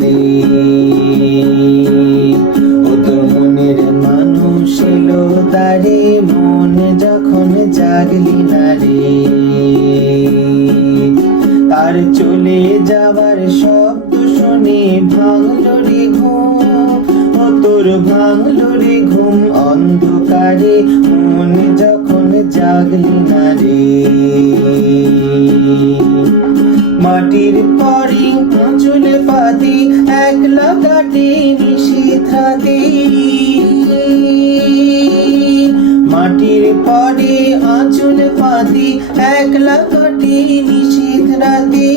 রে। ও তোর মনের মানুষ এলো তারে, মন যখন জাগলি না রে। তার চলে যাবার শব্দ শুনে ভাঙলো রে ঘুম, ও তোর ভাঙলো রে ঘুম অন্ধকারে, মন যখন জাগলি না রে। মাটির পরে আঁচল পাতি একলা কাটে নিশীথ রাতে। মাটির পরে আঁচল পাতি একলা কাটে নিশীথ রাতে।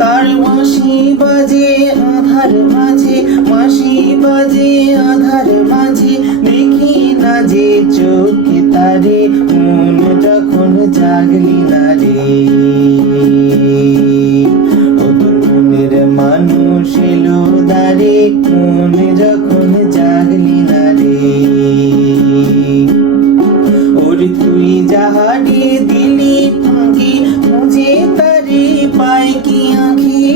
তার বাঁশি বাজে আধার মাঝে, বাঁশি বাজে আধার মাঝে, দেখি না যে চোখে তারে, মন যখন জাগলি না রে। ও তোর মনের মানুষ এলো দ্বারে, মন যখন জাগলি না রে। ওর তুই যাহারে দিলি ফাঁকি, খুঁজে তারে পায় কি আঁখি।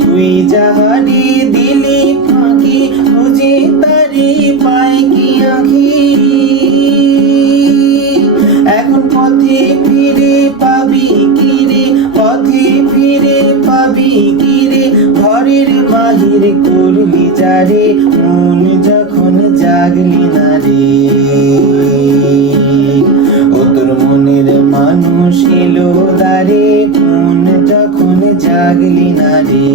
তুই যাহারে দিলি ফাঁকি, খুঁজে তারে পায় কি আঁখি। এখন পথে ফিরে পাবি কি রে, পথে ফিরে পাবি কি রে, ঘরের বাহির করলি যারে, মন যখন জাগলি না রে। ও তোর মনের মানুষ এলো দ্বারে, মন যখন জাগলি না রে।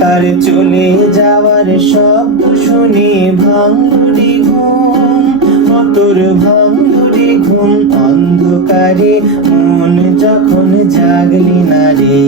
তার চলে যাওয়ার শব্দ শুনে ভাঙলো রে ঘুম, ও তোর ভাঙলো রে ঘুম অন্ধকারে, মন যখন জাগলি না রে।